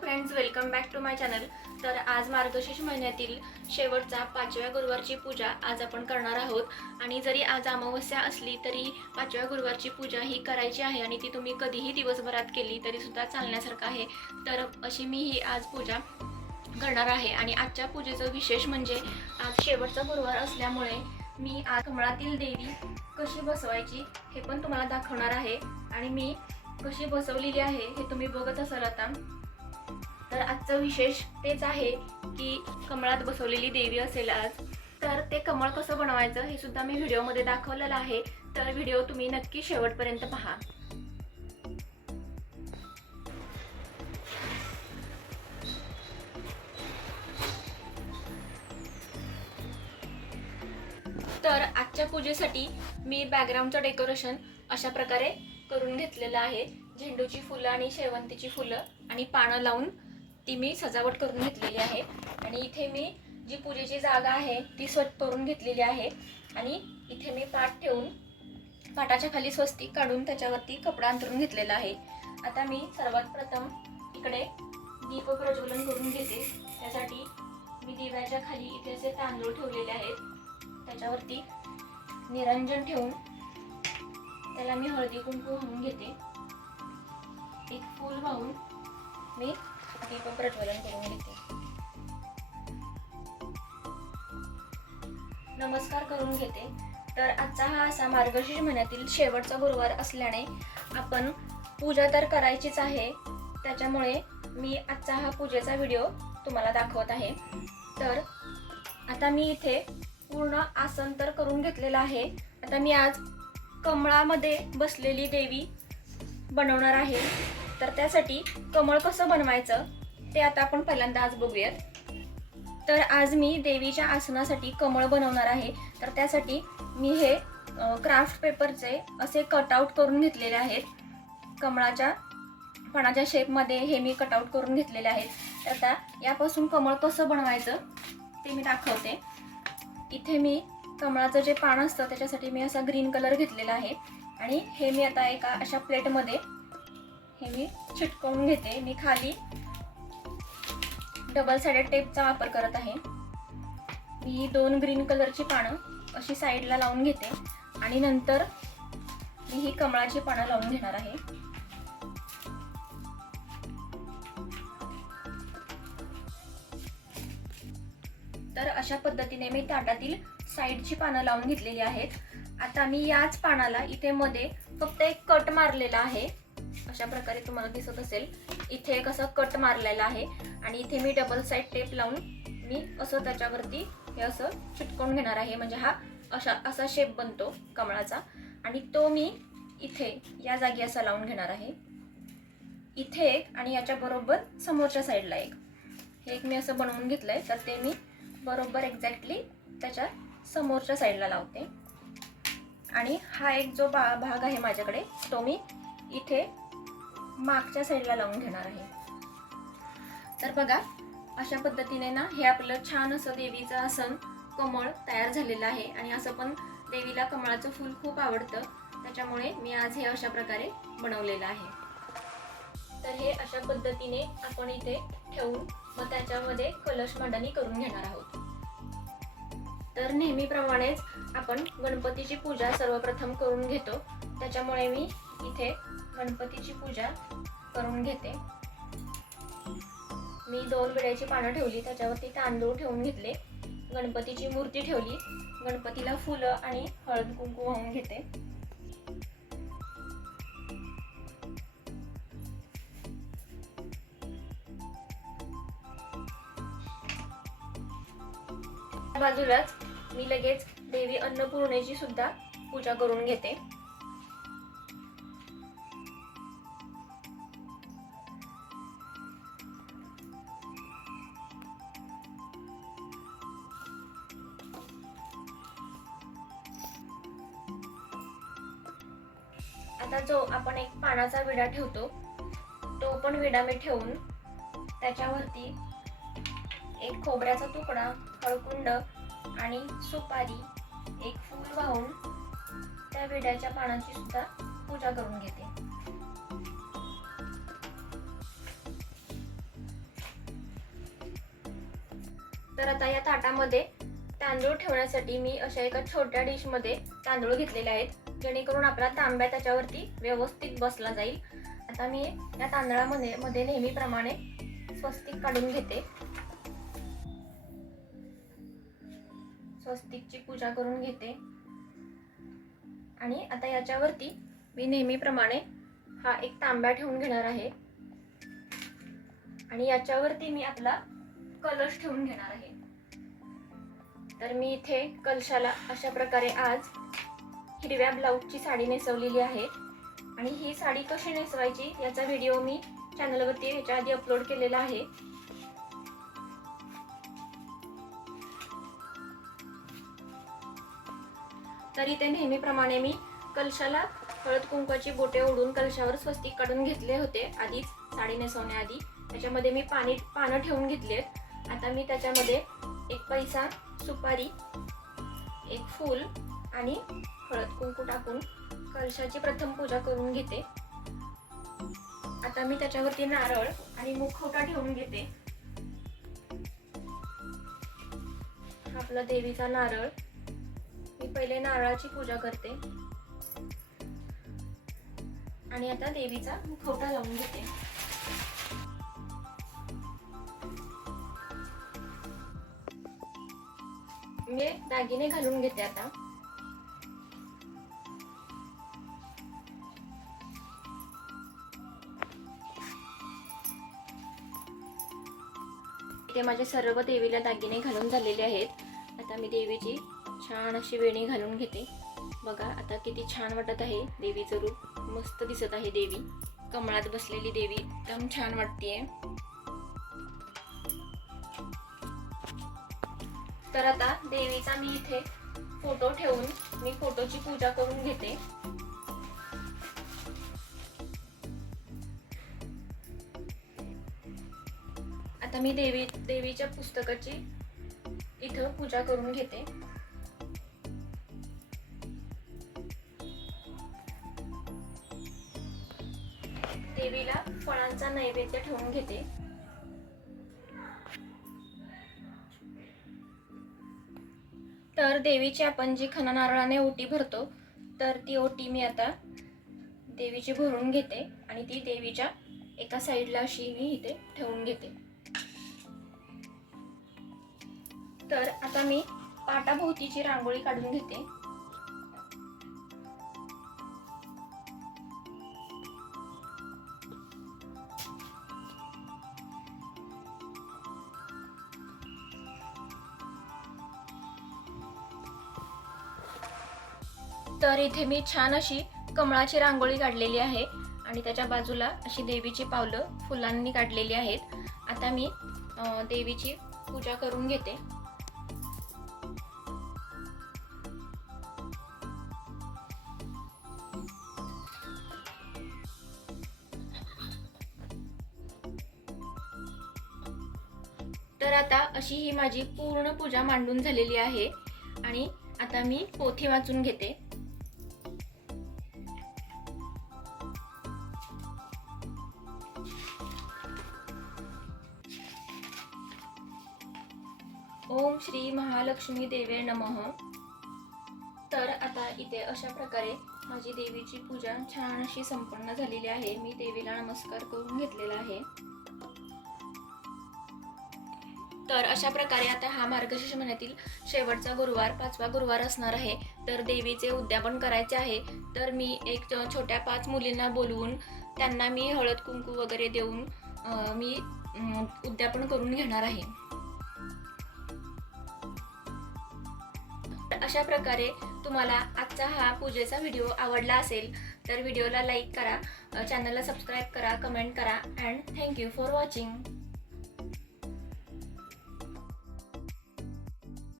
Friends welcome back to my channel तर आज मार्गशीर्ष महिन्यातील शेवटचा पाचव्या गुरुवारची पूजा आज आपण करणार आहोत. आणि जरी आज अमावस्या असली तरी पाचव्या गुरुवारची पूजा ही करायची आहे आणि ती तुम्ही कधीही दिवसभरात केली तरीसुद्धा चालण्यासारखं आहे. तर अशी मी ही आज पूजा करणार आहे. आणि आजच्या पूजेचं विशेष म्हणजे आज शेवटचा गुरुवार असल्यामुळे मी आज कमळातील देवी कशी बसवायची हे पण तुम्हाला दाखवणार आहे. आणि मी कशी बसवलेली आहे हे तुम्ही बघत असाल आता. तर आजचं विशेष तेच आहे की कमळात बसवलेली देवी असेल आज तर ते कमळ कसं बनवायचं हे सुद्धा मी व्हिडिओमध्ये दाखवलेलं आहे. तर व्हिडिओ तुम्ही नक्की शेवटपर्यंत पहा. तर आजच्या पूजेसाठी मी बॅकग्राऊंडचं डेकोरेशन अशा प्रकारे करून घेतलेलं आहे. झेंडूची फुलं आणि शेवंतीची फुलं आणि पानं लावून ती मी सजावट करून घेतलेली आहे. आणि इथे मी जी पूजेची जागा आहे ती स्वच्छ करून घेतलेली आहे. आणि इथे मी पाठ ठेवून पाटाच्या खाली स्वस्तिक काढून त्याच्यावरती कपडा अंतरून घेतलेला आहे. आता मी सर्वात प्रथम इकडे दीप प्रज्वलन करून घेते. त्यासाठी मी दिव्याच्या खाली इथे असे तांदूळ ठेवलेले आहेत. त्याच्यावरती निरंजन ठेवून त्याला मी हळदी कुंकू वाहून घेते. एक फूल वाहून मी दीप प्रज्वलन करून घेते. नमस्कार करून घेते. तर आजचा हा असा मार्गशीर्ष महिन्यातील शेवटचा गुरुवार असल्याने आपण पूजा तर करायचीच आहे. त्याच्यामुळे मी आजचा हा पूजेचा व्हिडिओ तुम्हाला दाखवत आहे. तर आता मी इथे पूर्ण आसन तर करून घेतलेलं आहे. आता मी आज कमळामध्ये बसलेली देवी बनवणार आहे. तर त्यासाठी कमळ कसं बनवायचं ते आता आपण पहिल्यांदा आज बघूयात. तर आज मी देवीच्या आसनासाठी कमळ बनवणार आहे. तर त्यासाठी मी हे क्राफ्ट पेपरचे असे कटआउट करून घेतलेले आहेत. कमळाच्या फणाच्या शेपमध्ये हे मी कटआउट करून घेतलेले आहेत. तर आता यापासून कमळ कसं बनवायचं ते मी दाखवते. इथे मी कमळाचं जे पान असतं त्याच्यासाठी मी असा ग्रीन कलर घेतलेला आहे. आणि हे मी आता एका अशा प्लेटमध्ये हे मी चिटकवून घेते. मी खाली डबल साइडेड टेपचा वापर करत आहे. मी ही दोन ग्रीन कलरची पानं अशी साईडला लावून घेते. आणि नंतर मी ही कमळाची पानं लावून घेणार आहे. तर अशा पद्धतीने मी ताटातील साईडची पानं लावून घेतलेली आहेत. आता मी याच पानाला इथे मध्ये फक्त एक कट मारलेला आहे. अशा प्रकारे तुम्हाला दिसत असेल. इथे एक असं कट मारलेला आहे आणि इथे मी डबल साईड टेप लावून मी असं त्याच्यावरती हे असं चिटकवून घेणार आहे. म्हणजे हा अशा असा शेप बनतो कमळाचा. आणि तो मी इथे या जागी असा लावून घेणार आहे. इथे एक आणि याच्या बरोबर समोरच्या साईडला एक. हे एक मी असं बनवून घेतलंय. तर ते मी बरोबर एक्झॅक्टली त्याच्या समोरच्या साईडला लावते. आणि हा एक जो बा भाग आहे माझ्याकडे तो मी इथे मागच्या साईडला लावून घेणार आहे. तर बघा अशा पद्धतीने ना हे आपलं छान असं देवीचं आसन कमळ तयार झालेलं आहे. आणि असं पण देवीला कमळाचं फूल खूप आवडतं. त्याच्यामुळे मी आज हे अशा प्रकारे बनवलेलं आहे. तर हे अशा पद्धतीने आपण इथे ठेवून मग त्याच्यामध्ये कलश मांडणी करून घेणार आहोत. तर नेहमीप्रमाणेच आपण गणपतीची पूजा सर्वप्रथम करून घेतो. त्याच्यामुळे मी इथे गणपतीची पूजा करून घेते. मी दोन विड्याची पानं ठेवली त्याच्यावरती तांदूळ ठेवून घेतले. गणपतीची मूर्ती ठेवली. गणपतीला फुलं आणि हळद कुंकू वाहून घेते. बाजूलाच मी लगेच देवी अन्नपूर्णेची सुद्धा पूजा करून घेते. आता जो आपण एक पानाचा विडा ठेवतो तो पण विडा मी ठेवून त्याच्यावरती एक खोबऱ्याचा तुकडा हळकुंड आणि सुपारी एक फूल वाहून त्या विड्याच्या पानाची सुद्धा पूजा करून घेते. तर आता या ताटामध्ये तांदूळ ठेवण्यासाठी मी अशा एका छोट्या डिशमध्ये तांदूळ घेतलेले आहेत. जेणेकरून आपला तांब्या त्याच्यावरती व्यवस्थित बसला जाईल. आता मी या तांदळामध्ये मध्ये नेहमीप्रमाणे स्वस्तिक काढून घेते. स्वस्तिकची पूजा करून घेते. आणि आता याच्यावरती मी नेहमीप्रमाणे हा एक तांब्या ठेवून घेणार आहे. आणि याच्यावरती मी आपला कलश ठेवून घेणार आहे. तर मी इथे कलशाला अशा प्रकारे आज हिरव्या ब्लाऊजची साडी नेसवलेली आहे. आणि ही साडी कशी नेसवायची याचा व्हिडिओ मी चॅनलवरती ह्याच्या आधी अपलोड केलेला आहे. तरी ते नेहमीप्रमाणे मी कलशाला हळद कुंकवाची बोटे ओढून कलशावर स्वस्तिक काढून घेतले होते. आधीच साडी नेसवण्याआधी. त्याच्यामध्ये मी पाणी पानं ठेवून घेतलेत आहेत. आता मी त्याच्यामध्ये एक पैसा सुपारी एक फूल आणि हळद कुंकू टाकून कलशाची प्रथम पूजा करून घेते. आता मी त्याच्यावरती नारळ आणि मुखवटा ठेवून घेते. आपला देवीचा नारळ. मी पहिले नारळाची पूजा करते. आणि आता देवीचा मुखवटा लावून घेते. मी दागिने घालून घेते आता. इथे माझे सर्व देवीला दागिने घालून झालेले आहेत. आता मी देवीची छान अशी वेणी घालून घेते. बघा आता किती छान वाटत आहे. देवीचं रूप मस्त दिसत आहे देवी. कमळात बसलेली देवी एकदम छान वाटतेय. तर आता देवीचा मी इथे फोटो ठेवून मी फोटोची पूजा करून घेते. आता मी देवी देवीच्या पुस्तकाची इथं पूजा करून घेते. देवीला फळांचा नैवेद्य ठेवून घेते. तर देवीची आपण जी खना नारळाने ओटी भरतो तर ती ओटी मी आता देवीची भरून घेते आणि ती देवीच्या एका साईडला अशी मी इथे ठेवून घेते. तर आता मी पाटाभोवतीची रांगोळी काढून घेते. तर इथे मी छान अशी कमळाची रांगोळी काढलेली आहे आणि त्याच्या बाजूला अशी देवीची पावलं फुलांनी काढलेली आहेत. आता मी देवीची पूजा करून घेते. तर आता अशी ही माझी पूर्ण पूजा मांडून झालेली आहे. आणि आता मी पोथी वाचून घेते. ओम श्री महालक्ष्मी देवे नमः. तर आता इथे अशा प्रकारे माझी देवीची पूजा छान अशी संपन्न झालेली आहे. मी देवीला नमस्कार करून घेतलेला आहे. तर अशा प्रकारे आता हा मार्गशीर्ष महिन्यातील शेवटचा गुरुवार पाचवा गुरुवार असणार आहे. तर देवीचे उद्यापन करायचे आहे. तर मी एक छोट्या पाच मुलींना बोलवून त्यांना मी हळद कुंकू वगैरे देऊन मी उद्यापन करून घेणार आहे. अशा प्रकारे तुम्हाला आजचा हा पूजेचा व्हिडिओ आवडला असेल तर व्हिडिओला लाईक करा चॅनलला सबस्क्राईब करा कमेंट करा अँड थँक्यू फॉर वॉचिंग.